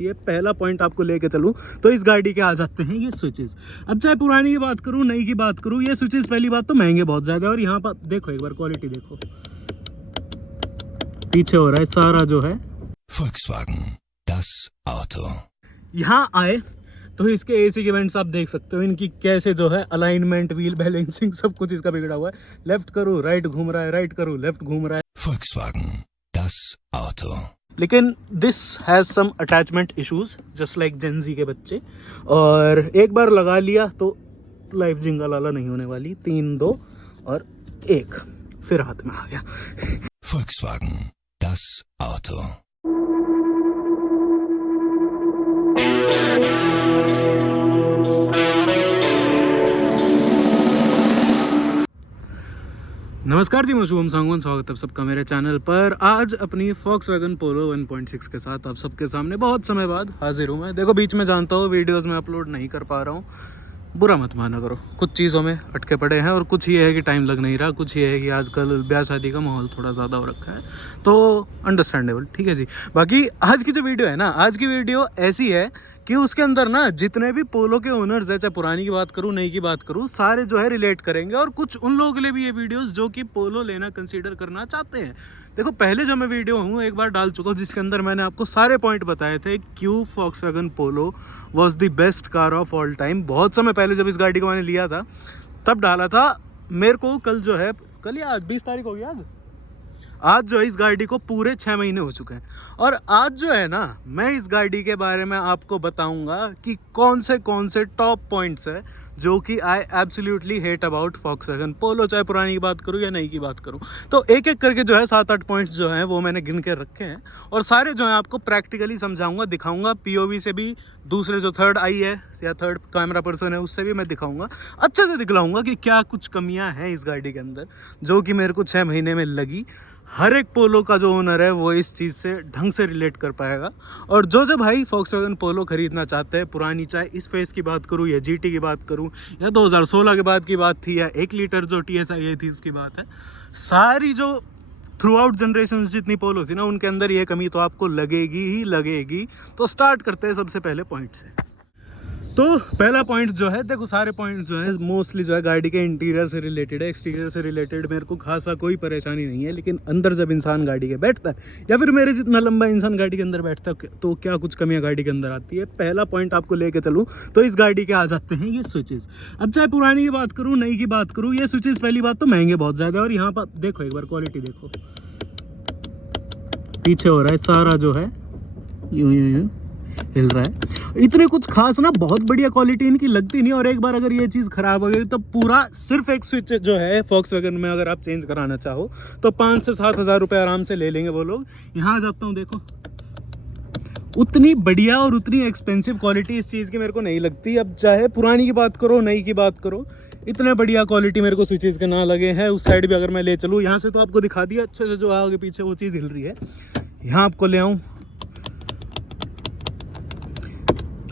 ये पहला पॉइंट आपको लेके चलूं तो इस गाड़ी के आ जाते हैं ये स्विचेस। अब चाहे पुरानी की बात करूं नई की बात करूं, ये स्विचेस पहली बात तो महंगे बहुत ज़्यादा है। और यहाँ पर देखो एक बार क्वालिटी देखो, पीछे हो रहा है सारा जो है Volkswagen, das Auto। यहाँ आए तो इसके एसी के वेंट्स आप देख सकते हो, इनकी कैसे जो है अलाइनमेंट, व्हील बैलेंसिंग सब कुछ इसका बिगड़ा हुआ है। लेफ्ट करूँ राइट घूम रहा है, राइट करूँ लेफ्ट घूम रहा है। Volkswagen, das Auto। लेकिन this has some attachment issues just like Gen Z के बच्चे। और एक बार लगा लिया तो लाइफ जिंगा लाला नहीं होने वाली। 3 2 और 1 फिर हाथ में आ गया। Volkswagen, das Auto। नमस्कार जी, मैं शुभम सांगवान, स्वागत है सबका मेरे चैनल पर। आज अपनी Volkswagen Polo 1.6 के साथ आप सबके सामने बहुत समय बाद हाजिर हूँ मैं। देखो बीच में जानता हूँ वीडियोस में अपलोड नहीं कर पा रहा हूँ, बुरा मत माना करो, कुछ चीज़ों में अटके पड़े हैं। और कुछ ये है कि टाइम लग नहीं रहा, कुछ ये है कि आजकल ब्याह शादी का माहौल थोड़ा ज़्यादा हो रखा है, तो अंडरस्टैंडेबल, ठीक है जी। बाकी आज की जो वीडियो है ना, आज की वीडियो ऐसी है कि उसके अंदर ना जितने भी पोलो के ओनर्स है, चाहे पुरानी की बात करूँ नई की बात करूँ, सारे जो है रिलेट करेंगे। और कुछ उन लोगों के लिए भी ये वीडियोस जो कि पोलो लेना कंसीडर करना चाहते हैं। देखो पहले जो मैं वीडियो हूँ एक बार डाल चुका हूँ जिसके अंदर मैंने आपको सारे पॉइंट बताए थे क्यों Volkswagen Polo was the best car of all time. बहुत समय पहले जब इस गाड़ी को मैंने लिया था तब डाला था। मेरे को कल जो है, कल या आज 20 तारीख हो गई, आज जो है इस गाड़ी को पूरे 6 महीने हो चुके हैं। और आज जो है ना, मैं इस गाड़ी के बारे में आपको बताऊंगा कि कौन से टॉप पॉइंट्स है जो कि I absolutely hate about Volkswagen Polo, चाहे पुरानी की बात करूं या नई की बात करूं। तो एक एक करके जो है 7-8 पॉइंट्स जो हैं वो मैंने गिन के रखे हैं और सारे जो हैं आपको प्रैक्टिकली समझाऊंगा, दिखाऊंगा। POV से भी, दूसरे जो थर्ड आई है या थर्ड कैमरा पर्सन है उससे भी मैं दिखाऊंगा, अच्छे से दिखलाऊंगा कि क्या कुछ कमियां हैं इस गाड़ी के अंदर जो कि मेरे को 6 महीने में लगी। हर एक पोलो का जो ओनर है वो इस चीज़ से ढंग से रिलेट कर पाएगा। और जो भाई Volkswagen Polo खरीदना चाहते हैं, पुरानी चाहे इस फेस की बात करूँ या GT की बात करूँ या 2016 के बाद की बात थी या 1 लीटर जो TSI आई थी उसकी बात है, सारी जो थ्रू आउट जनरेशन जितनी पोलो थी ना उनके अंदर ये कमी तो आपको लगेगी ही लगेगी। तो स्टार्ट करते हैं सबसे पहले पॉइंट से। तो पहला पॉइंट जो है, देखो सारे पॉइंट जो है मोस्टली जो है गाड़ी के इंटीरियर से रिलेटेड है, एक्सटीरियर से रिलेटेड मेरे को खासा कोई परेशानी नहीं है। लेकिन अंदर जब इंसान गाड़ी के बैठता है या फिर मेरे जितना लंबा इंसान गाड़ी के अंदर बैठता है तो क्या कुछ कमियां गाड़ी के अंदर आती है। पहला पॉइंट आपको लेके चलूँ तो इस गाड़ी के आ जाते हैं ये स्विचेस। अब चाहे पुरानी की बात करूँ नई की बात करूँ, ये स्विचेस पहली बात तो महंगे बहुत ज़्यादा है। और यहाँ पर देखो एक बार क्वालिटी देखो, पीछे हो रहा है सारा जो है यूं हिल रहा है। इतने कुछ खास ना बहुत बढ़िया क्वालिटी इनकी लगती नहीं। और एक बार अगर ये चीज़ खराब हो गई तो पूरा सिर्फ एक स्विच जो है Volkswagen में अगर आप चेंज कराना चाहो तो 5 से 7 हज़ार रुपये आराम से ले लेंगे वो लोग। यहाँ आ जाता हूँ, देखो उतनी बढ़िया और उतनी एक्सपेंसिव क्वालिटी इस चीज़ की मेरे को नहीं लगती। अब चाहे पुरानी की बात करो नई की बात करो, इतने बढ़िया क्वालिटी मेरे को स्विचेस के ना लगे हैं। उस साइड भी अगर मैं ले चलूँ, यहाँ से तो आपको दिखा दिया अच्छे से जो आगे पीछे वो चीज़ हिल रही है। यहाँ आपको ले आऊँ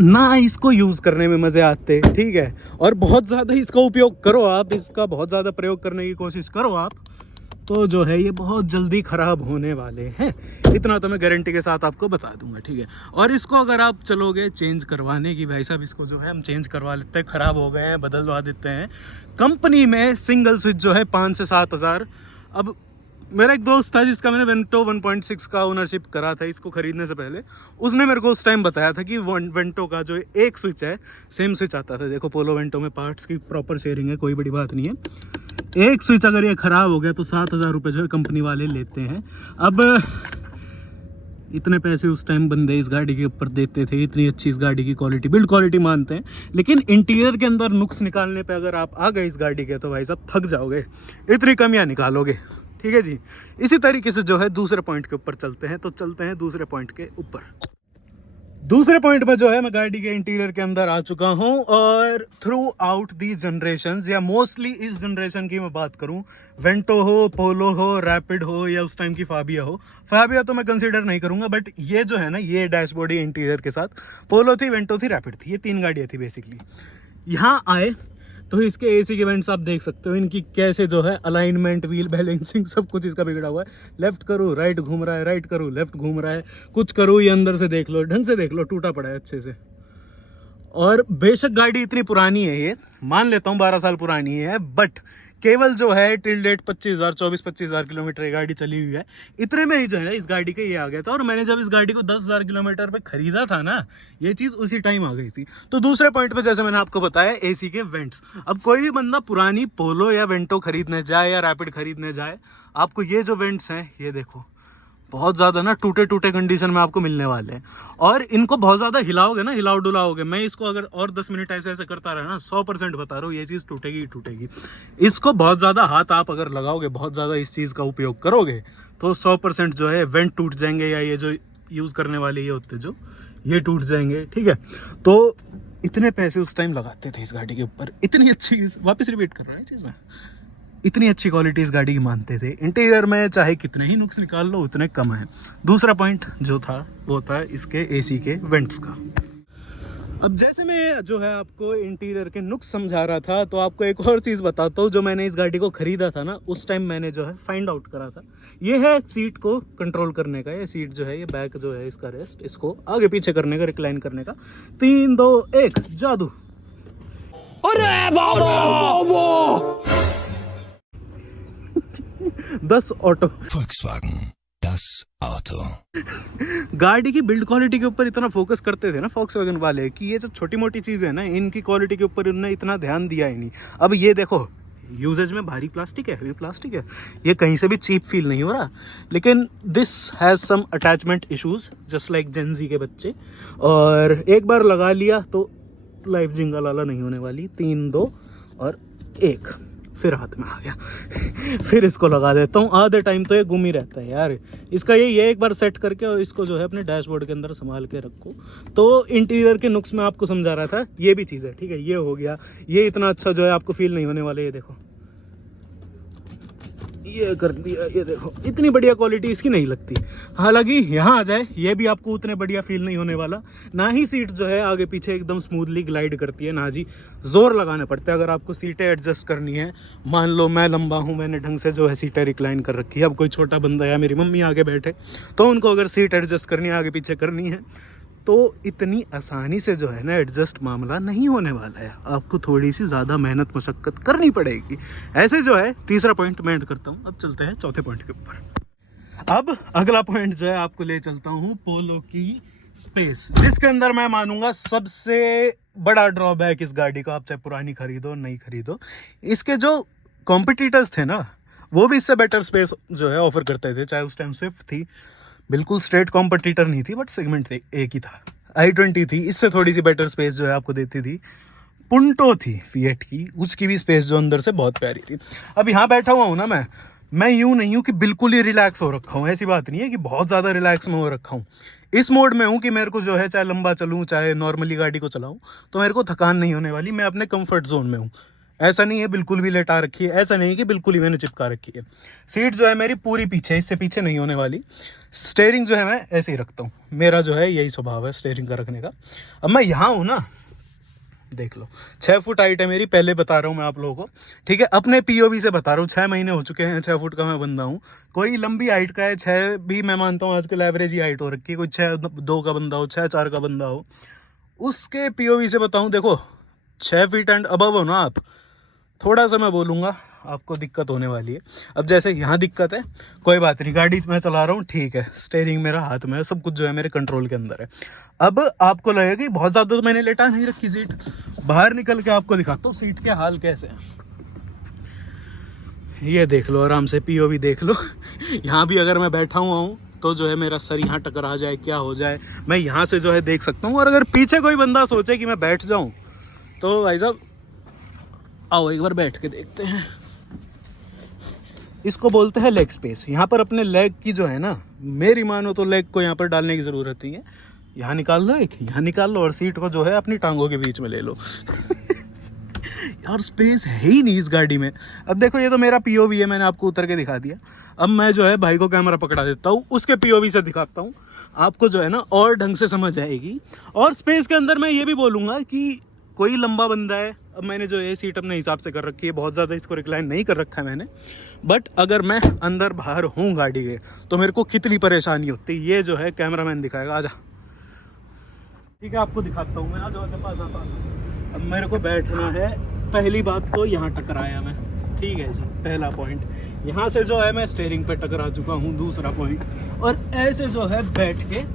ना, इसको यूज़ करने में मज़े आते, ठीक है। और बहुत ज़्यादा इसका उपयोग करो आप, इसका बहुत ज़्यादा प्रयोग करने की कोशिश करो आप, तो जो है ये बहुत जल्दी ख़राब होने वाले हैं। इतना तो मैं गारंटी के साथ आपको बता दूंगा, ठीक है। और इसको अगर आप चलोगे चेंज करवाने की, भाई साहब इसको जो है हम चेंज करवा लेते हैं, ख़राब हो गए हैं बदलवा देते हैं। कंपनी में सिंगल स्विच जो है 5 से 7 हज़ार। अब मेरा एक दोस्त था जिसका मैंने वेंटो 1.6 का ओनरशिप करा था इसको ख़रीदने से पहले, उसने मेरे को उस टाइम बताया था कि वेंटो का जो एक स्विच है सेम स्विच आता था। देखो पोलो वेंटो में पार्ट्स की प्रॉपर शेयरिंग है, कोई बड़ी बात नहीं है। एक स्विच अगर ये ख़राब हो गया तो 7 हज़ार रुपये जो है कंपनी वाले लेते हैं। अब इतने पैसे उस टाइम बंदे इस गाड़ी के ऊपर देते थे, इतनी अच्छी इस गाड़ी की क्वालिटी, बिल्ड क्वालिटी मानते हैं, लेकिन इंटीरियर के अंदर नुक्स निकालने पे अगर आप आ गए इस गाड़ी के तो भाई साहब थक जाओगे, इतनी कमियां निकालोगे, ठीक है जी। इसी तरीके से जो है दूसरे पॉइंट के ऊपर चलते हैं। तो चलते हैं दूसरे पॉइंट के ऊपर। दूसरे पॉइंट में जो है मैं गाड़ी के इंटीरियर के अंदर आ चुका हूं। और थ्रू आउट दी जनरेशंस या मोस्टली इस जनरेशन की मैं बात करूं, वेंटो हो, पोलो हो, रैपिड हो या उस टाइम की फाबिया हो, फाबिया तो मैं कंसीडर नहीं करूंगा, बट ये जो है ना, ये डैशबोर्ड इंटीरियर के साथ पोलो थी, वेंटो थी, रैपिड थी, ये 3 गाड़ियाँ थी बेसिकली। यहाँ आए तो इसके एसी के वेंट्स आप देख सकते हो, इनकी कैसे जो है अलाइनमेंट, व्हील बैलेंसिंग सब कुछ इसका बिगड़ा हुआ है। लेफ्ट करूँ राइट घूम रहा है, राइट करूँ लेफ्ट घूम रहा है, कुछ करूँ ये अंदर से देख लो, ढंग से देख लो, टूटा पड़ा है अच्छे से। और बेशक गाड़ी इतनी पुरानी है, ये मान लेता हूँ 12 साल पुरानी है, बट केवल जो है टिल डेट 24-25 हज़ार किलोमीटर ये गाड़ी चली हुई है। इतने में ही जो है इस गाड़ी के ये आ गया था। और मैंने जब इस गाड़ी को 10,000 किलोमीटर पे खरीदा था ना, ये चीज़ उसी टाइम आ गई थी। तो दूसरे पॉइंट पे जैसे मैंने आपको बताया, एसी के वेंट्स। अब कोई भी बंदा पुरानी पोलो या वेंटो खरीदने जाए या रैपिड खरीदने जाए, आपको ये जो वेंट्स हैं ये देखो बहुत ज़्यादा ना टूटे टूटे कंडीशन में आपको मिलने वाले हैं। और इनको बहुत ज़्यादा हिलाओगे ना, हिलाओ डुलाओगे, मैं इसको अगर और 10 मिनट ऐसे ऐसे करता रहा ना, 100% बता रहा हूँ ये चीज़ टूटेगी ही टूटेगी। इसको बहुत ज़्यादा हाथ आप अगर लगाओगे, बहुत ज़्यादा इस चीज़ का उपयोग करोगे, तो 100% जो है वेंट टूट जाएंगे, या ये जो यूज़ करने वाले ये होते जो ये टूट जाएंगे, ठीक है। तो इतने पैसे उस टाइम लगाते थे इस गाड़ी के ऊपर, इतनी अच्छी, वापस रिपीट कर रहा है चीज़ में, इतनी अच्छी क्वालिटी इस गाड़ी की मानते थे। इंटीरियर में चाहे कितने ही नुक्स निकाल लो उतने कम है। दूसरा पॉइंट जो था वो था इसके एसी के वेंट्स का। अब जैसे मैं जो है आपको इंटीरियर के नुक्स समझा रहा था, तो आपको एक और चीज़ बताता हूँ। जो मैंने इस गाड़ी को ख़रीदा था ना, उस टाइम मैंने जो है फाइंड आउट करा था। ये है सीट को कंट्रोल करने का, ये सीट जो है, ये बैक जो है इसका रेस्ट, इसको आगे पीछे करने का, रिक्लाइन करने का। 3 2 1 जादू। अरे बाबा 10 ऑटो। Volkswagen, das Auto. गाड़ी की बिल्ड क्वालिटी के ऊपर इतना फोकस करते थे ना Volkswagen वाले, कि ये जो छोटी मोटी चीज़ है ना, इनकी क्वालिटी के ऊपर उन्होंने इतना ध्यान दिया ही नहीं। अब ये देखो, यूजेज में भारी प्लास्टिक है, हेवी प्लास्टिक है, ये कहीं से भी चीप फील नहीं हो रहा। लेकिन this has some attachment issues just like Gen Z के बच्चे। और एक बार लगा लिया तो लाइफ जिंगा लाला नहीं होने वाली। 3 2 और 1 फिर हाथ में आ गया। फिर इसको लगा देता हूँ। आधे टाइम तो ये गुम ही रहता है यार। इसका ये एक बार सेट करके और इसको जो है अपने डैशबोर्ड के अंदर संभाल के रखो। तो इंटीरियर के नुक्स में आपको समझा रहा था, ये भी चीज़ है, ठीक है। ये हो गया, ये इतना अच्छा जो है आपको फील नहीं होने वाले। ये देखो, ये कर दिया, ये देखो, इतनी बढ़िया क्वालिटी इसकी नहीं लगती। हालांकि यहाँ आ जाए ये भी आपको उतने बढ़िया फील नहीं होने वाला। ना ही सीट जो है आगे पीछे एकदम स्मूथली ग्लाइड करती है, ना जी जोर लगाने पड़ते हैं अगर आपको सीटें एडजस्ट करनी है। मान लो मैं लंबा हूँ, मैंने ढंग से जो है सीटें रिक्लाइन कर रखी है। अब कोई छोटा बंदा या मेरी मम्मी आगे बैठे, तो उनको अगर सीट एडजस्ट करनी है, आगे पीछे करनी है, तो इतनी आसानी से जो है ना एडजस्ट मामला नहीं होने वाला है। आपको थोड़ी सी ज़्यादा मेहनत मशक्क़त करनी पड़ेगी। ऐसे जो है तीसरा पॉइंट मैं ऐड करता हूँ। अब चलते हैं चौथे पॉइंट के ऊपर। अब अगला पॉइंट जो है आपको ले चलता हूँ पोलो की स्पेस, जिसके अंदर मैं मानूंगा सबसे बड़ा ड्रॉबैक इस गाड़ी का, आप चाहे पुरानी खरीदो नहीं खरीदो, इसके जो कॉम्पिटिटर्स थे ना, वो भी इससे बेटर स्पेस जो है ऑफर करते थे। चाहे उस टाइम स्विफ्ट थी, बिल्कुल स्ट्रेट कॉम्पिटिटर नहीं थी, बट सेगमेंट थे, एक ही था। i20 थी, इससे थोड़ी सी बेटर स्पेस जो है आपको देती थी। पुंटो थी फिएट की, उसकी भी स्पेस जो अंदर से बहुत प्यारी थी। अब यहाँ बैठा हुआ हूँ ना मैं यूँ नहीं हूँ कि बिल्कुल ही रिलैक्स हो रखा हूँ, ऐसी बात नहीं है कि बहुत ज़्यादा रिलैक्स में हो रखा हूँ। इस मोड में हूँ कि मेरे को जो है चाहे लंबा चलूँ चाहे नॉर्मली गाड़ी को चलाऊँ, तो मेरे को थकान नहीं होने वाली। मैं अपने कंफर्ट जोन में हूँ। ऐसा नहीं है बिल्कुल भी लेटा रखी है, ऐसा नहीं है कि बिल्कुल ही मैंने चिपका रखी है। सीट जो है मेरी पूरी पीछे, इससे पीछे नहीं होने वाली। स्टेयरिंग जो है मैं ऐसे ही रखता हूँ, मेरा जो है यही स्वभाव है स्टेयरिंग का रखने का। अब मैं यहाँ हूँ ना, देख लो 6 फुट हाइट है मेरी, पहले बता रहा हूँ मैं आप लोगों को, ठीक है। अपने पीओवी से बता रहा हूँ, 6 महीने हो चुके हैं, 6 फुट का मैं बंदा हूँ। कोई लंबी हाइट का है, 6 भी मैं मानता हूँ आजकल एवरेज ही हाइट हो रखी है। कोई 6'2" का बंदा हो, 6'4" का बंदा हो, उसके पीओवी से बताऊँ, देखो 6 फीट एंड अबव हो ना आप, थोड़ा सा मैं बोलूँगा आपको दिक्कत होने वाली है। अब जैसे यहाँ दिक्कत है, कोई बात नहीं, गाड़ी मैं चला रहा हूँ, ठीक है, स्टीयरिंग मेरा हाथ में है, सब कुछ जो है मेरे कंट्रोल के अंदर है। अब आपको लगेगा कि बहुत ज़्यादा तो मैंने लेटा नहीं रखी सीट। बाहर निकल के आपको दिखाता हूँ सीट के हाल कैसे हैं। ये देख लो, आराम से पीओवी देख लो। यहाँ भी अगर मैं बैठा हुआ हूँ तो जो है मेरा सर यहाँ टकरा जाए, क्या हो जाए, मैं यहाँ से जो है देख सकता हूँ। और अगर पीछे कोई बंदा सोचे कि मैं बैठ जाऊँ, तो भाई साहब आओ एक बार बैठ के देखते हैं। इसको बोलते हैं लेग स्पेस। यहाँ पर अपने लेग की जो है ना, मेरी मानो तो लेग को यहाँ पर डालने की ज़रूरत नहीं है। यहाँ निकाल लो एक, यहाँ निकाल लो, और सीट को जो है अपनी टांगों के बीच में ले लो। यार स्पेस है ही नहीं इस गाड़ी में। अब देखो ये तो मेरा पीओवी है, मैंने आपको उतर के दिखा दिया। अब मैं जो है भाई को कैमरा पकड़ा देता हूँ, उसके पीओवी से दिखाता हूँ, आपको जो है ना और ढंग से समझ आएगी। और स्पेस के अंदर मैं ये भी बोलूँगा कि कोई लंबा बंदा है, अब मैंने जो ये सीट अपने हिसाब से कर रखी है, बहुत ज़्यादा इसको रिक्लाइन नहीं कर रखा है मैंने, बट अगर मैं अंदर बाहर हूँ गाड़ी के तो मेरे को कितनी परेशानी होती है ये जो है कैमरामैन दिखाएगा। आजा, ठीक है आपको दिखाता हूँ मैं, आ जाओ पास पास। अब मेरे को बैठना है, पहली बात तो यहाँ टकराया मैं, ठीक है जी, पहला पॉइंट। यहाँ से जो है मैं स्टीयरिंग पे टकरा चुका हूँ, दूसरा पॉइंट। और ऐसे जो है बैठ के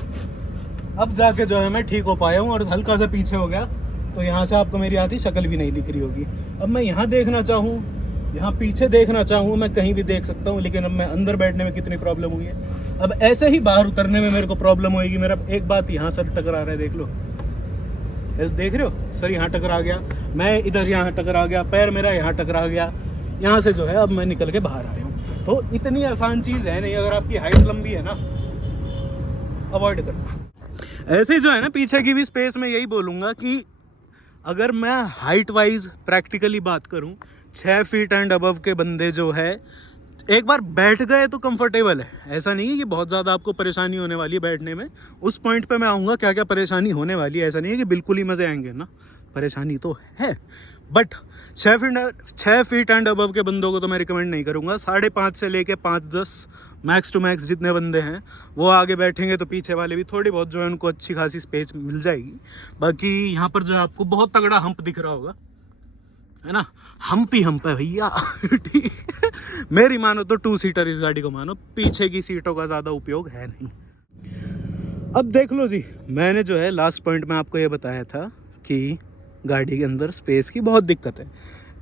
अब जाके जो है मैं ठीक हो पाया हूँ, और हल्का सा पीछे हो गया तो यहाँ से आपको मेरी आधी शक्ल भी नहीं दिख रही होगी। अब मैं यहाँ देखना चाहूँ, यहाँ पीछे देखना चाहूँ, मैं कहीं भी देख सकता हूँ, लेकिन अब मैं अंदर बैठने में कितनी प्रॉब्लम हुई है। अब ऐसे ही बाहर उतरने में मेरे को प्रॉब्लम होएगी। मेरा एक बात, यहाँ सर टकरा रहा है, देख लो, देख रहे हो सर, यहाँ टकरा गया, मैं इधर यहाँ टकरा गया, पैर मेरा यहाँ टकरा गया, यहाँ से जो है अब मैं निकल के बाहर आया हूँ। तो इतनी आसान चीज़ है नहीं, अगर आपकी हाइट लंबी है ना, अवॉइड करना। ऐसे जो है ना पीछे की भी स्पेस में यही बोलूँगा कि अगर मैं हाइट वाइज प्रैक्टिकली बात करूं, 6 फीट एंड अबव के बंदे जो है एक बार बैठ गए तो कंफर्टेबल है। ऐसा नहीं है कि बहुत ज़्यादा आपको परेशानी होने वाली है बैठने में, उस पॉइंट पे मैं आऊँगा क्या क्या परेशानी होने वाली है। ऐसा नहीं है कि बिल्कुल ही मज़े आएंगे ना, परेशानी तो है, बट 6 फीट एंड अबव के बंदों को तो मैं रिकमेंड नहीं करूँगा। 5.5 से लेके 5-10 मैक्स टू मैक्स जितने बंदे हैं वो आगे बैठेंगे तो पीछे वाले भी थोड़ी बहुत जो है उनको अच्छी खासी स्पेस मिल जाएगी। बाकी यहाँ पर जो है आपको बहुत तगड़ा हम्प दिख रहा होगा, है ना, हम्प ही हम्प है भैया। ठीक है, मेरी मानो तो 2 सीटर इस गाड़ी को मानो, पीछे की सीटों का ज़्यादा उपयोग है नहीं। अब देख लो जी, मैंने जो है लास्ट पॉइंट में आपको ये बताया था कि गाड़ी के अंदर स्पेस की बहुत दिक्कत है,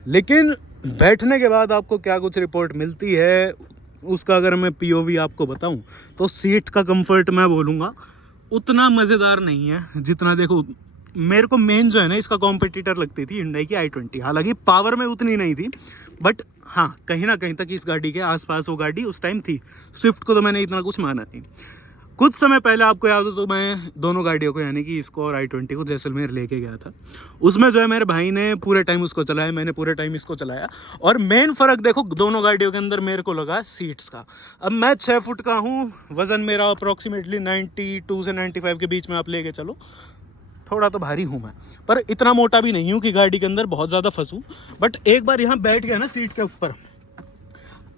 लेकिन बैठने के बाद आपको क्या कुछ रिपोर्ट मिलती है उसका अगर मैं पीओवी आपको बताऊं तो सीट का कंफर्ट मैं बोलूँगा उतना मज़ेदार नहीं है जितना, देखो मेरे को मेन जो है ना इसका कॉम्पिटिटर लगती थी Hyundai की i20। हालांकि पावर में उतनी नहीं थी, बट हाँ कहीं ना कहीं तक इस गाड़ी के आसपास वो गाड़ी उस टाइम थी। स्विफ्ट को तो मैंने इतना कुछ माना नहीं। कुछ समय पहले आपको याद हो तो मैं दोनों गाड़ियों को, यानी कि इसको और i20 को जैसलमेर लेके गया था। उसमें जो है मेरे भाई ने पूरे टाइम उसको चलाया, मैंने पूरे टाइम इसको चलाया, और मेन फ़र्क देखो दोनों गाड़ियों के अंदर मेरे को लगा सीट्स का। अब मैं 6 फुट का हूँ, वज़न मेरा अप्रॉक्सीमेटली 92 से 95 के बीच में आप लेके चलो, थोड़ा तो भारी हूँ मैं, पर इतना मोटा भी नहीं हूँ कि गाड़ी के अंदर बहुत ज़्यादा फंसूँ। बट एक बार यहाँ बैठ गया ना सीट के ऊपर,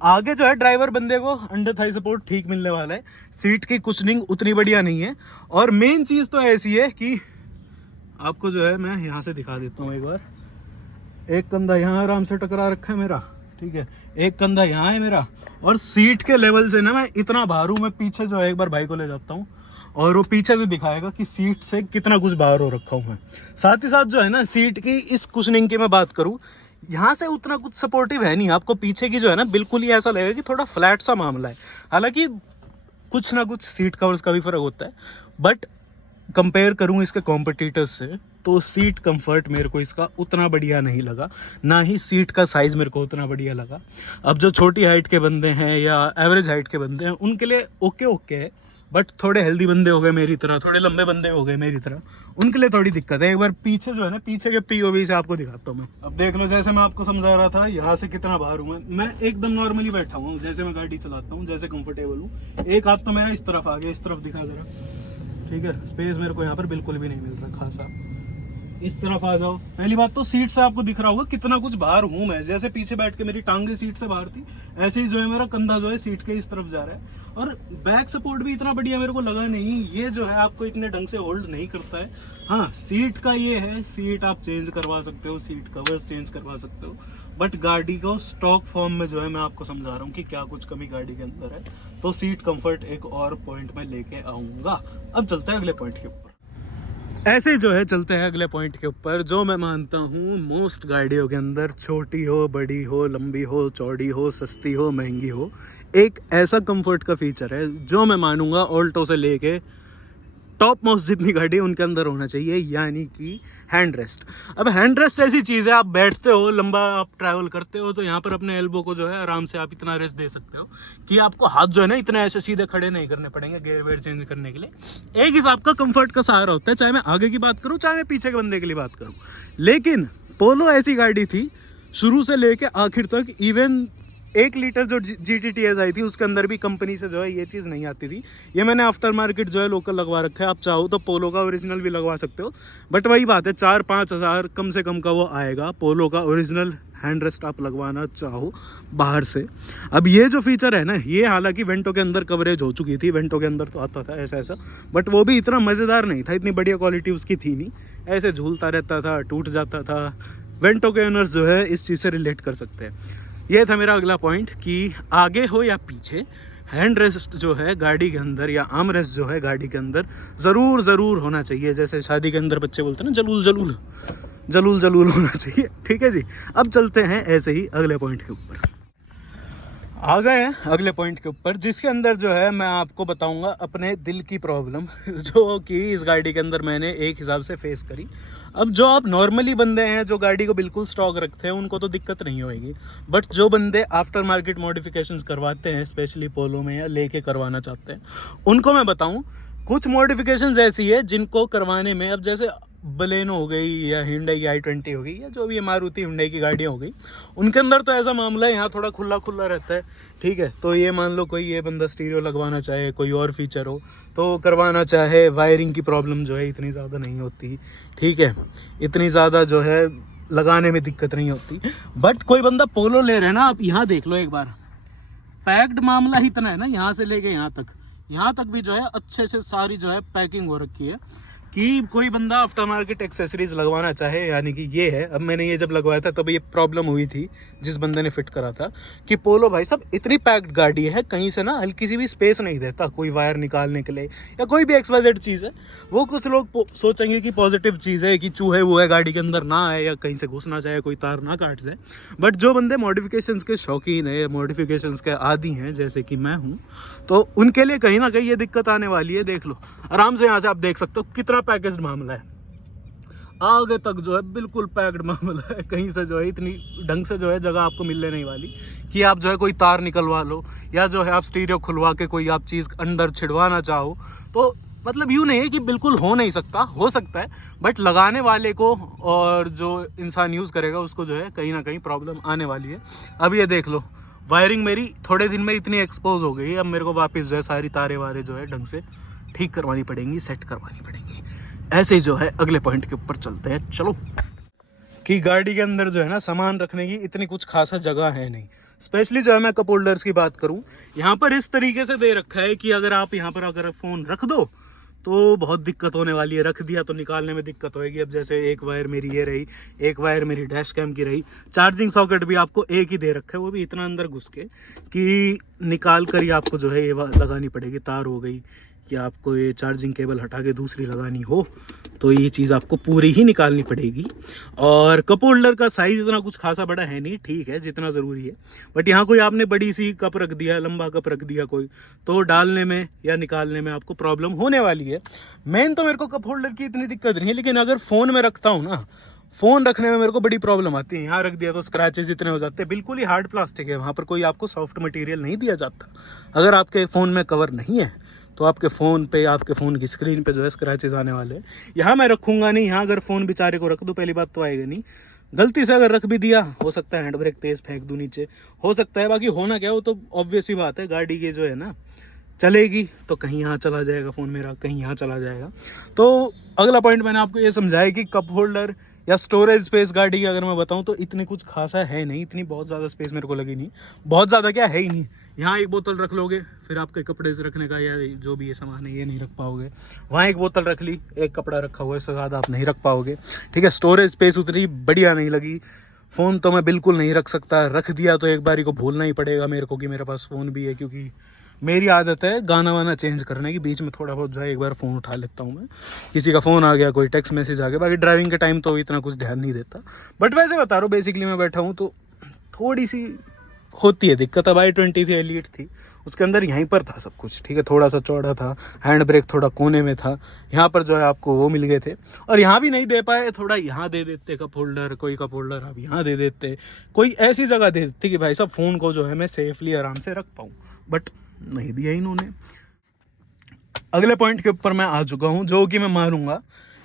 आगे जो है ड्राइवर बंदे को अंडर थाई सपोर्ट ठीक मिलने वाला है, सीट की कुशनिंग उतनी बढ़िया नहीं है, और मेन चीज़ तो ऐसी है कि आपको जो है मैं यहाँ से दिखा देता हूँ एक बार। एक कंधा यहाँ आराम से टकरा रखा है मेरा, ठीक है, एक कंधा यहाँ है मेरा, और सीट के लेवल से ना मैं इतना बाहर हूँ। मैं पीछे जो है एक बार भाई को ले जाता हूँ और वो पीछे से दिखाएगा कि सीट से कितना कुछ बाहर हो रखा हूँ मैं। साथ ही साथ जो है ना सीट की इस कुशनिंग की मैं बात करूँ, यहाँ से उतना कुछ सपोर्टिव है नहीं। आपको पीछे की जो है ना बिल्कुल ही ऐसा लगेगा कि थोड़ा फ्लैट सा मामला है। हालांकि कुछ ना कुछ सीट कवर्स का भी फ़र्क होता है, बट कंपेयर करूँ इसके कॉम्पिटिटर्स से तो सीट कंफर्ट मेरे को इसका उतना बढ़िया नहीं लगा, ना ही सीट का साइज़ मेरे को उतना बढ़िया लगा। अब जो छोटी हाइट के बंदे हैं या एवरेज हाइट के बंदे हैं उनके लिए ओके है, बट थोड़े हेल्दी बंदे हो गए मेरी तरह, थोड़े लंबे बंदे हो गए मेरी तरह, उनके लिए थोड़ी दिक्कत है। एक बार पीछे जो है ना, पीछे के पीओवी से आपको दिखाता हूँ मैं। अब देख लो, जैसे मैं आपको समझा रहा था, यहाँ से कितना बाहर हूँ मैं एकदम नॉर्मली बैठा हूँ, जैसे मैं गाड़ी चलाता हूँ, जैसे कंफर्टेबल हूँ। एक हाथ तो मेरा इस तरफ आ गया, इस तरफ दिखा जरा, ठीक है, स्पेस मेरे को यहाँ पर बिल्कुल भी नहीं मिल रहा खासा। इस तरफ आ जाओ। पहली बात तो सीट से आपको दिख रहा होगा कितना कुछ बाहर हूँ मैं, जैसे पीछे बैठ के मेरी टांगे सीट से बाहर थी, ऐसे ही जो है मेरा कंधा जो है सीट के इस तरफ जा रहा है। और बैक सपोर्ट भी इतना बढ़िया मेरे को लगा नहीं, ये जो है आपको इतने ढंग से होल्ड नहीं करता है। हाँ, सीट का ये है, सीट आप चेंज करवा सकते हो, सीट कवर्स चेंज करवा सकते हो, बट गाड़ी को स्टॉक फॉर्म में जो है मैं आपको समझा रहा हूँ कि क्या कुछ कमी गाड़ी के अंदर है। तो सीट कंफर्ट एक और पॉइंट में लेके आऊँगा। अब चलते हैं अगले पॉइंट के ऊपर। ऐसे जो है चलते हैं अगले पॉइंट के ऊपर, जो मैं मानता हूँ मोस्ट गाड़ियों के अंदर, छोटी हो, बड़ी हो, लंबी हो, चौड़ी हो, सस्ती हो, महंगी हो, एक ऐसा कंफर्ट का फीचर है जो मैं मानूंगा ऑल्टो से लेके टॉप मोस्ट जितनी गाड़ी उनके अंदर होना चाहिए, यानी कि हैंड रेस्ट। अब हैंड रेस्ट ऐसी चीज़ है, आप बैठते हो, लंबा आप ट्रैवल करते हो, तो यहाँ पर अपने एल्बो को जो है आराम से आप इतना रेस्ट दे सकते हो कि आपको हाथ जो है ना इतने ऐसे सीधे खड़े नहीं करने पड़ेंगे गियर वेयर चेंज करने के लिए। एक हिसाब का कंफर्ट का सहारा होता है, चाहे मैं आगे की बात करूँ, चाहे मैं पीछे के बंदे के लिए बात करूँ। लेकिन पोलो ऐसी गाड़ी थी शुरू से लेके आखिर तक, इवन 1 लीटर जो GT-TS आई थी उसके अंदर भी कंपनी से जो है ये चीज़ नहीं आती थी। ये मैंने आफ्टर मार्केट जो है लोकल लगवा रखा है। आप चाहो तो पोलो का ओरिजिनल भी लगवा सकते हो, बट वही बात है 4-5 हज़ार कम से कम का वो आएगा पोलो का ओरिजिनल हैंड रेस्ट आप लगवाना चाहो बाहर से। अब ये जो फीचर है ना, ये हालांकि वेंटो के अंदर कवरेज हो चुकी थी, वेंटो के अंदर तो आता था ऐसा, बट वो भी इतना मज़ेदार नहीं था, इतनी बढ़िया क्वालिटी उसकी थी नहीं, ऐसे झूलता रहता था, टूट जाता था। वेंटो के ओनर्स जो है इस चीज़ से रिलेट कर सकते हैं। ये था मेरा अगला पॉइंट कि आगे हो या पीछे, हैंड रेस्ट जो है गाड़ी के अंदर या आर्म रेस्ट जो है गाड़ी के अंदर ज़रूर होना चाहिए। जैसे शादी के अंदर बच्चे बोलते हैं ना, जलूल होना चाहिए। ठीक है जी, अब चलते हैं ऐसे ही अगले पॉइंट के ऊपर। आ गए हैं अगले पॉइंट के ऊपर, जिसके अंदर जो है मैं आपको बताऊंगा अपने दिल की प्रॉब्लम जो कि इस गाड़ी के अंदर मैंने एक हिसाब से फेस करी। अब जो आप नॉर्मली बंदे हैं जो गाड़ी को बिल्कुल स्टॉक रखते हैं उनको तो दिक्कत नहीं होगी, बट जो बंदे आफ्टर मार्केट मॉडिफिकेशंस करवाते हैं स्पेशली पोलो में या लेके करवाना चाहते हैं, उनको मैं बताऊं कुछ मॉडिफिकेशंस ऐसी है जिनको करवाने में, अब जैसे बलेनो हो गई या Hyundai की i20 हो गई या जो भी मारुति Hyundai की गाड़ियाँ हो गई, उनके अंदर तो ऐसा मामला है यहाँ थोड़ा खुला रहता है। ठीक है, तो ये मान लो कोई ये बंदा स्टीरियो लगवाना चाहे, कोई और फीचर हो तो करवाना चाहे, वायरिंग की प्रॉब्लम जो है इतनी ज़्यादा नहीं होती। ठीक है, इतनी ज़्यादा जो है लगाने में दिक्कत नहीं होती। बट कोई बंदा पोलो ले रहे हैं ना, आप यहाँ देख लो एक बार, पैक्ड मामला ही इतना है ना, यहाँ से लेके यहाँ तक भी जो है अच्छे से सारी जो है पैकिंग हो रखी है कि कोई बंदा आफ्टर मार्केट एक्सेसरीज लगवाना चाहे, यानी कि ये है। अब मैंने ये जब लगवाया था तब ये प्रॉब्लम हुई थी जिस बंदे ने फिट करा था कि पोलो भाई साहब इतनी पैक्ड गाड़ी है, कहीं से ना हल्की सी भी स्पेस नहीं देता कोई वायर निकालने के लिए या कोई भी XYZ चीज़ है। वो कुछ लोग सोचेंगे कि पॉजिटिव चीज़ है कि चूहे वो है गाड़ी के अंदर ना आए या कहीं से घुस ना जाए, कोई तार ना काट जाए। बट जो बंदे मॉडिफिकेशंस के शौकीन है, मॉडिफिकेशंस के आदी हैं जैसे कि मैं हूँ, तो उनके लिए कहीं ना कहीं ये दिक्कत आने वाली है। देख लो आराम से, यहाँ से आप देख सकते हो कितना पैकेज्ड मामला है, आगे तक जो है बिल्कुल पैक्ड मामला है। कहीं से जो है इतनी ढंग से जो है जगह आपको मिलने नहीं वाली कि आप जो है कोई तार निकलवा लो या जो है आप स्टीरियो खुलवा के कोई आप चीज़ अंदर छिड़वाना चाहो। तो मतलब यूँ नहीं है कि बिल्कुल हो नहीं सकता, हो सकता है, बट लगाने वाले को और जो इंसान यूज़ करेगा उसको जो है कहीं ना कहीं प्रॉब्लम आने वाली है। अब ये देख लो, वायरिंग मेरी थोड़े दिन में इतनी एक्सपोज हो गई, अब मेरे को वापस जो है सारी तारे वारे जो है ढंग से ठीक करवानी पड़ेंगी, सेट करवानी पड़ेंगी। ऐसे ही जो है अगले पॉइंट के ऊपर चलते हैं। चलो, कि गाड़ी के अंदर जो है ना सामान रखने की इतनी कुछ खासा जगह है नहीं। स्पेशली जो है मैं कप होल्डर्स की बात करूं, यहाँ पर इस तरीके से दे रखा है कि अगर आप यहाँ पर अगर फ़ोन रख दो तो बहुत दिक्कत होने वाली है, रख दिया तो निकालने में दिक्कत होएगी। अब जैसे एक वायर मेरी ये रही, एक वायर मेरी डैश कैम की रही, चार्जिंग सॉकेट भी आपको एक ही दे रखा है, वो भी इतना अंदर घुस के कि निकाल कर ही आपको जो है ये लगानी पड़ेगी। तार हो गई कि आपको ये चार्जिंग केबल हटा के दूसरी लगानी हो तो ये चीज़ आपको पूरी ही निकालनी पड़ेगी। और कप होल्डर का साइज़ इतना कुछ खासा बड़ा है नहीं, ठीक है जितना ज़रूरी है, बट यहाँ कोई आपने बड़ी सी कप रख दिया, लंबा कप रख दिया कोई, तो डालने में या निकालने में आपको प्रॉब्लम होने वाली है। मेन तो मेरे को कप होल्डर की इतनी दिक्कत नहीं है, लेकिन अगर फ़ोन में रखता हूँ ना, फ़ोन रखने में मेरे को बड़ी प्रॉब्लम आती है। यहाँ रख दिया तो स्क्रैचेस इतने हो जाते हैं, बिल्कुल ही हार्ड प्लास्टिक है, वहाँ पर कोई आपको सॉफ्ट मटेरियल नहीं दिया जाता। अगर आपके फ़ोन में कवर नहीं है तो आपके फ़ोन पे, आपके फ़ोन की स्क्रीन पे जो है स्क्रैचेस आने वाले हैं। यहाँ मैं रखूँगा नहीं, यहाँ अगर फ़ोन बेचारे को रख दूँ पहली बात तो आएगा नहीं, गलती से अगर रख भी दिया हो सकता है हैंड ब्रेक तेज़ फेंक दूँ नीचे, हो सकता है। बाकी होना क्या, वो तो ऑब्वियस ही बात है, गाड़ी की जो है ना चलेगी तो कहीं यहाँ चला जाएगा फ़ोन मेरा, कहीं यहाँ चला जाएगा। तो अगला पॉइंट मैंने आपको ये समझाया कि कप होल्डर या स्टोरेज स्पेस गाड़ी की अगर मैं बताऊं तो इतनी कुछ खासा है नहीं, इतनी बहुत ज़्यादा स्पेस मेरे को लगी नहीं, बहुत ज़्यादा क्या है ही नहीं। यहाँ एक बोतल रख लोगे, फिर आपके कपड़े से रखने का या जो भी ये सामान है ये नहीं रख पाओगे। वहाँ एक बोतल रख ली, एक कपड़ा रखा हुआ है, इससे ज़्यादा आप नहीं रख पाओगे। ठीक है, स्टोरेज स्पेस उतनी बढ़िया नहीं लगी। फ़ोन तो मैं बिल्कुल नहीं रख सकता, रख दिया तो एक बारी को भूलना ही पड़ेगा मेरे को कि मेरे पास फ़ोन भी है, क्योंकि मेरी आदत है गाना वाना चेंज करने की, बीच में थोड़ा बहुत जो है एक बार फ़ोन उठा लेता हूँ मैं, किसी का फ़ोन आ गया, कोई टेक्स्ट मैसेज आ गया। बाकी ड्राइविंग के टाइम तो इतना कुछ ध्यान नहीं देता, बट वैसे बता रहा हूँ बेसिकली मैं बैठा हूँ तो थोड़ी सी होती है दिक्कत। अब i20 थी, एलीट थी, उसके अंदर यहीं पर था सब कुछ। ठीक है, थोड़ा सा चौड़ा था, हैंड ब्रेक थोड़ा कोने में था, यहाँ पर जो है आपको वो मिल गए थे। और यहाँ भी नहीं दे पाए, थोड़ा यहाँ दे देते कप होल्डर, कोई कप होल्डर आप यहाँ दे देते, कोई ऐसी जगह दे देते कि भाई साहब फ़ोन को जो है मैं सेफली आराम से रख पाऊँ, बट नहीं दिया इन्होंने। अगले पॉइंट के ऊपर मैं आ चुका हूँ जो कि मैं मारूंगा।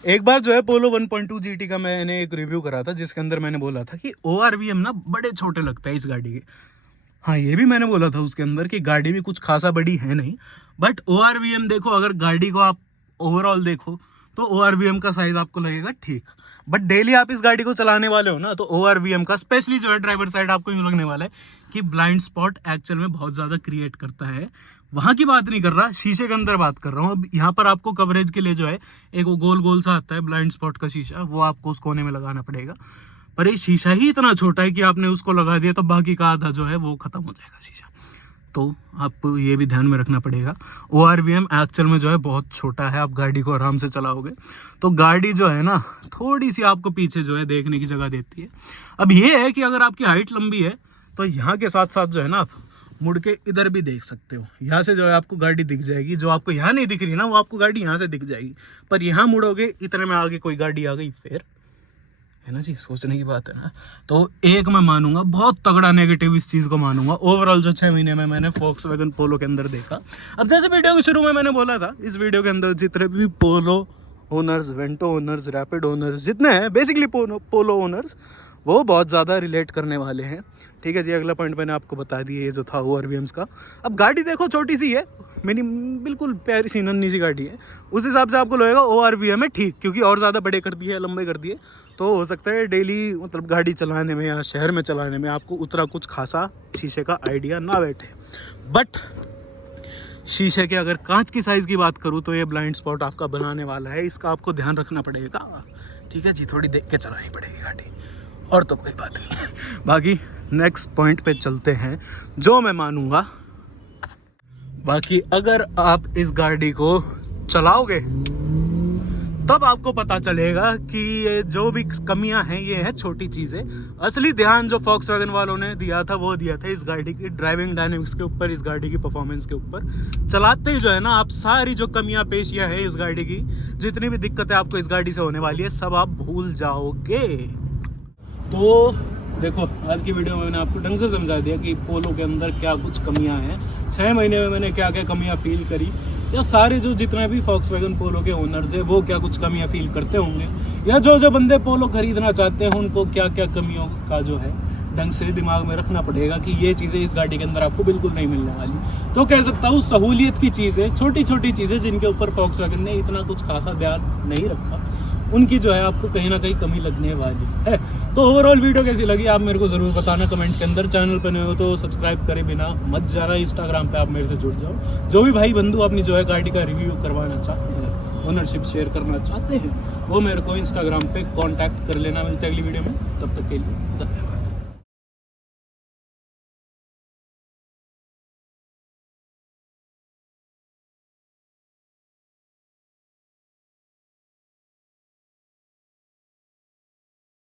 एक बार जो है पोलो 1.2 GT का मैंने एक रिव्यू करा था जिसके अंदर मैंने बोला था कि ORVM ना बड़े छोटे लगते हैं इस गाड़ी के। हाँ, ये भी मैंने बोला था उसके अंदर कि गाड़ी भी कुछ खासा बड़ी है नहीं, बट ORVM देखो, अगर गाड़ी को आप ओवरऑल देखो तो ORVM का साइज आपको लगेगा ठीक, बट डेली आप इस गाड़ी को चलाने वाले हो ना, तो ORVM का स्पेशली जो है ड्राइवर साइड आपको यूँ लगने वाला है कि ब्लाइंड स्पॉट एक्चुअल में बहुत ज़्यादा क्रिएट करता है। वहाँ की बात नहीं कर रहा, शीशे के अंदर बात कर रहा हूँ। अब यहाँ पर आपको कवरेज के लिए जो है एक वो गोल गोल सा आता है ब्लाइंड स्पॉट का शीशा, वो आपको उस कोने में लगाना पड़ेगा। पर ये शीशा ही इतना छोटा है कि आपने उसको लगा दिया तो बाकी का आधा जो है वो ख़त्म हो जाएगा शीशा। तो आपको ये भी ध्यान में रखना पड़ेगा, ORVM एक्चुअल में जो है बहुत छोटा है, आप गाड़ी को आराम से चलाओगे तो गाड़ी जो है ना थोड़ी सी आपको पीछे जो है देखने की जगह देती है। अब ये है कि अगर आपकी हाइट लंबी है तो यहाँ के साथ साथ जो है ना आप मुड़ के इधर भी देख सकते हो, यहाँ से जो है आपको गाड़ी दिख जाएगी। जो आपको यहाँ नहीं दिख रही ना वो आपको गाड़ी यहाँ से दिख जाएगी, पर यहाँ मुड़ोगे इतने में आगे कोई गाड़ी आ गई फिर, है ना जी, सोचने की बात है ना। तो एक मैं मानूंगा बहुत तगड़ा नेगेटिव इस चीज़ को मानूंगा ओवरऑल जो 6 महीने में मैंने Volkswagen पोलो के अंदर देखा। अब जैसे वीडियो के शुरू में मैंने बोला था, इस वीडियो के अंदर जितने भी Polo owners, Vento owners, Rapid owners जितने हैं, बेसिकली पोलो ओनर्स, वो बहुत ज़्यादा रिलेट करने वाले हैं। ठीक है जी, अगला पॉइंट मैंने आपको बता दिया ये जो था ORVMs का। अब गाड़ी देखो छोटी सी है, मेरी बिल्कुल प्यारी सी नन्ही सी गाड़ी है, उस हिसाब से आपको लगेगा ORVM है ठीक, क्योंकि और ज़्यादा बड़े कर दिए, लंबे कर दिए, तो हो सकता है डेली मतलब गाड़ी चलाने में या शहर में चलाने में आपको उतना कुछ खासा शीशे का आइडिया ना बैठे। बट शीशे के अगर कांच की साइज़ की बात करूँ तो ये ब्लाइंड स्पॉट आपका बनाने वाला है, इसका आपको ध्यान रखना पड़ेगा। ठीक है जी, थोड़ी देख के चलानी पड़ेगी गाड़ी, और तो कोई बात नहीं है। बाकी नेक्स्ट पॉइंट पे चलते हैं जो मैं मानूंगा। बाकी अगर आप इस गाड़ी को चलाओगे तब आपको पता चलेगा कि ये जो भी कमियां हैं ये है छोटी चीज़ें। असली ध्यान जो Volkswagen वालों ने दिया था वो दिया था इस गाड़ी की ड्राइविंग डायनेमिक्स के ऊपर, इस गाड़ी की परफॉर्मेंस के ऊपर। चलाते ही जो है ना आप सारी जो कमियां पेशियां हैं इस गाड़ी की, जितनी भी दिक्कतें आपको इस गाड़ी से होने वाली है, सब आप भूल जाओगे। तो देखो आज की वीडियो में मैंने आपको ढंग से समझा दिया कि पोलो के अंदर क्या कुछ कमियां हैं, 6 महीने में मैंने क्या क्या कमियां फील करी, या सारे जो जितने भी Volkswagen पोलो के ओनर्स हैं वो क्या कुछ कमियां फील करते होंगे, या जो जो बंदे पोलो खरीदना चाहते हैं उनको क्या क्या कमियों का जो है ढंग से दिमाग में रखना पड़ेगा कि ये चीज़ें इस गाड़ी के अंदर आपको बिल्कुल नहीं मिलने वाली। तो कह सकता हूँ सहूलियत की चीज़ें, छोटी छोटी चीज़ें जिनके ऊपर Volkswagen ने इतना कुछ खासा ध्यान नहीं रखा, उनकी जो है आपको कहीं ना कहीं कमी लगने वाली है। तो ओवरऑल वीडियो कैसी लगी आप मेरे को ज़रूर बताना कमेंट के अंदर। चैनल पर नए हो तो सब्सक्राइब करे बिना मत जाना, इंस्टाग्राम पे आप मेरे से जुड़ जाओ। जो भी भाई बंधु अपनी जो है गाड़ी का रिव्यू करवाना चाहते हैं, ओनरशिप शेयर करना चाहते हैं, वो मेरे को इंस्टाग्राम पे कांटेक्ट कर लेना। मिलते हैं अगली वीडियो में, तब तक के लिए धन्यवाद।